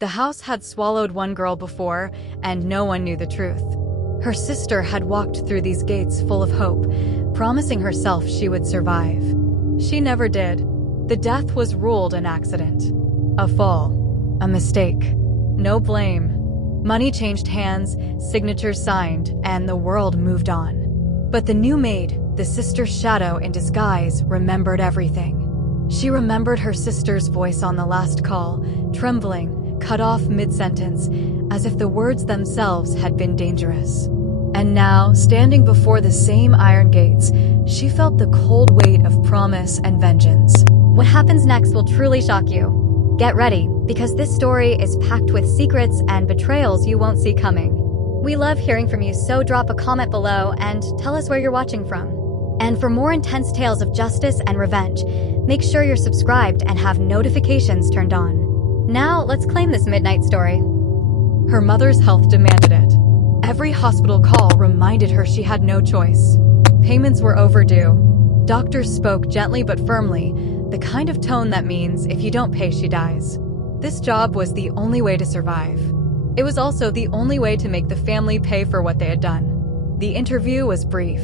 The house had swallowed one girl before, and no one knew the truth. Her sister had walked through these gates full of hope, promising herself she would survive. She never did. The death was ruled an accident. A fall. A mistake. No blame. Money changed hands, signatures signed, and the world moved on. But the new maid, the sister's shadow in disguise, remembered everything. She remembered her sister's voice on the last call, trembling, cut off mid-sentence, as if the words themselves had been dangerous. And now, standing before the same iron gates, she felt the cold weight of promise and vengeance. What happens next will truly shock you. Get ready, because this story is packed with secrets and betrayals you won't see coming. We love hearing from you, so drop a comment below and tell us where you're watching from. And for more intense tales of justice and revenge, make sure you're subscribed and have notifications turned on. Now, let's claim this midnight story. Her mother's health demanded it. Every hospital call reminded her she had no choice. Payments were overdue. Doctors spoke gently but firmly, the kind of tone that means if you don't pay, she dies. This job was the only way to survive. It was also the only way to make the family pay for what they had done. The interview was brief.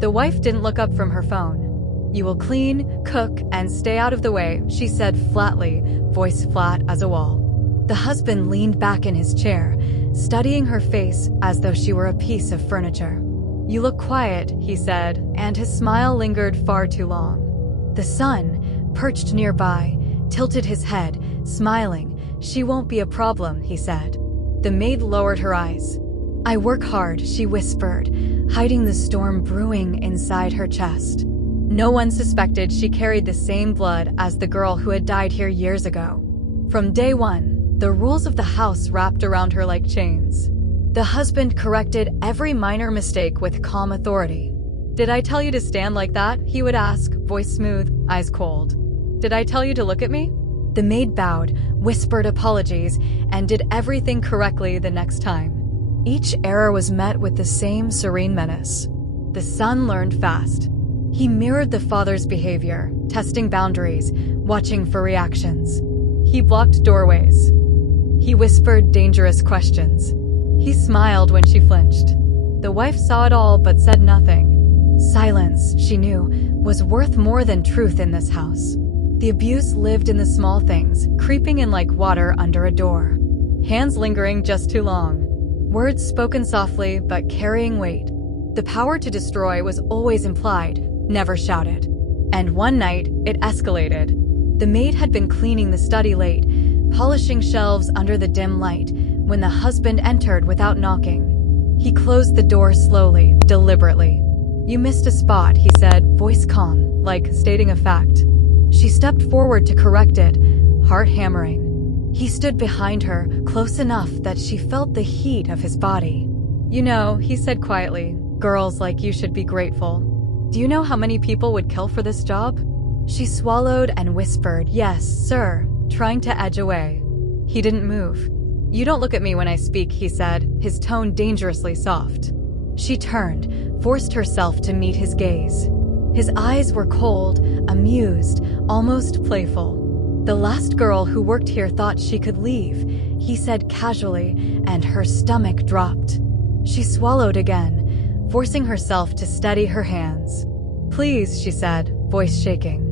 The wife didn't look up from her phone. "You will clean, cook, and stay out of the way," she said flatly, voice flat as a wall. The husband leaned back in his chair, studying her face as though she were a piece of furniture. "You look quiet," he said, and his smile lingered far too long. The son, perched nearby, tilted his head, smiling. "She won't be a problem," he said. The maid lowered her eyes. "I work hard," she whispered, hiding the storm brewing inside her chest. No one suspected she carried the same blood as the girl who had died here years ago. From day one, the rules of the house wrapped around her like chains. The husband corrected every minor mistake with calm authority. "Did I tell you to stand like that?" he would ask, voice smooth, eyes cold. "Did I tell you to look at me?" The maid bowed, whispered apologies, and did everything correctly the next time. Each error was met with the same serene menace. The son learned fast. He mirrored the father's behavior, testing boundaries, watching for reactions. He blocked doorways. He whispered dangerous questions. He smiled when she flinched. The wife saw it all but said nothing. Silence, she knew, was worth more than truth in this house. The abuse lived in the small things, creeping in like water under a door. Hands lingering just too long. Words spoken softly but carrying weight. The power to destroy was always implied, never shouted. And one night, it escalated. The maid had been cleaning the study late, polishing shelves under the dim light, when the husband entered without knocking. He closed the door slowly, deliberately. "You missed a spot," he said, voice calm, like stating a fact. She stepped forward to correct it, heart hammering. He stood behind her, close enough that she felt the heat of his body. "You know," he said quietly, "girls like you should be grateful. Do you know how many people would kill for this job?" She swallowed and whispered, "Yes, sir," trying to edge away. He didn't move. "You don't look at me when I speak," he said, his tone dangerously soft. She turned, forced herself to meet his gaze. His eyes were cold, amused, almost playful. "The last girl who worked here thought she could leave," he said casually, and her stomach dropped. She swallowed again, forcing herself to steady her hands. "Please," she said, voice shaking.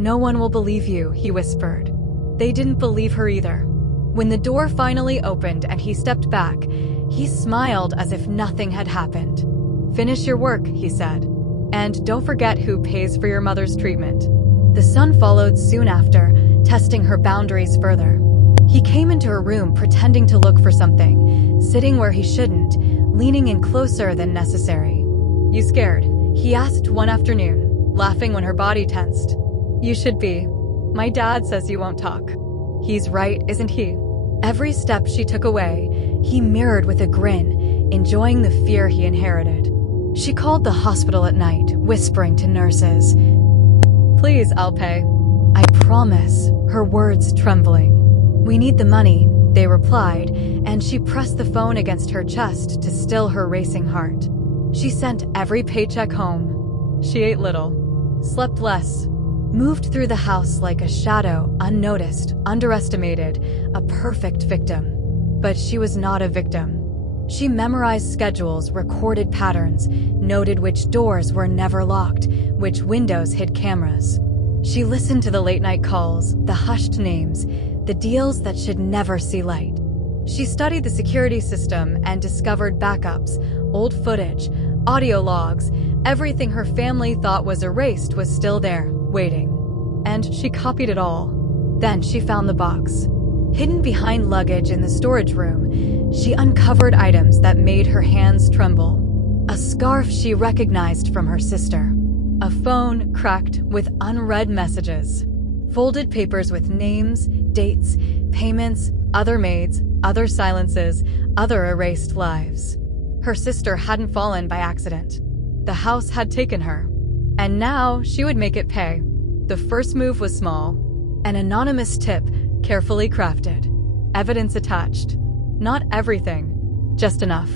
"No one will believe you," he whispered. They didn't believe her either. When the door finally opened and he stepped back, he smiled as if nothing had happened. "Finish your work," he said. "And don't forget who pays for your mother's treatment." The son followed soon after, testing her boundaries further. He came into her room pretending to look for something, sitting where he shouldn't, leaning in closer than necessary. "You scared?" he asked one afternoon, laughing when her body tensed. "You should be. My dad says you won't talk." "He's right, isn't he?" Every step she took away, he mirrored with a grin, enjoying the fear he inherited. She called the hospital at night, whispering to nurses, "Please, I'll pay." "I promise," her words trembling. "We need the money," they replied, and she pressed the phone against her chest to still her racing heart. She sent every paycheck home. She ate little, slept less, moved through the house like a shadow, unnoticed, underestimated, a perfect victim. But she was not a victim. She memorized schedules, recorded patterns, noted which doors were never locked, which windows hid cameras. She listened to the late-night calls, the hushed names, the deals that should never see light. She studied the security system and discovered backups, old footage, audio logs. Everything her family thought was erased was still there, waiting. And she copied it all. Then she found the box. Hidden behind luggage in the storage room, she uncovered items that made her hands tremble. A scarf she recognized from her sister. A phone cracked with unread messages. Folded papers with names, dates, payments, other maids, other silences, other erased lives. Her sister hadn't fallen by accident. The house had taken her. And now she would make it pay. The first move was small. An anonymous tip, carefully crafted. Evidence attached. Not everything, just enough.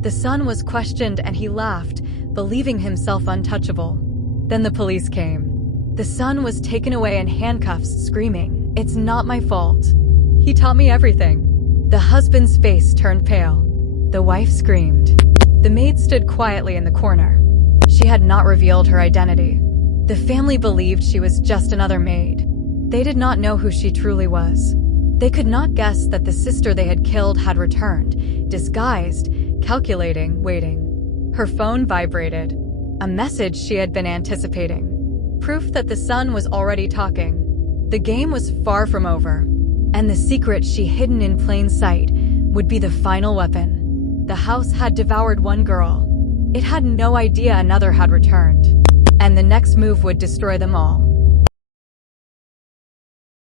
The son was questioned and he laughed, believing himself untouchable. Then the police came. The son was taken away in handcuffs, screaming, "It's not my fault. He taught me everything." The husband's face turned pale. The wife screamed. The maid stood quietly in the corner. She had not revealed her identity. The family believed she was just another maid. They did not know who she truly was. They could not guess that the sister they had killed had returned, disguised, calculating, waiting. Her phone vibrated. A message she had been anticipating. Proof that the son was already talking. The game was far from over. And the secret she hidden in plain sight would be the final weapon. The house had devoured one girl. It had no idea another had returned. And the next move would destroy them all.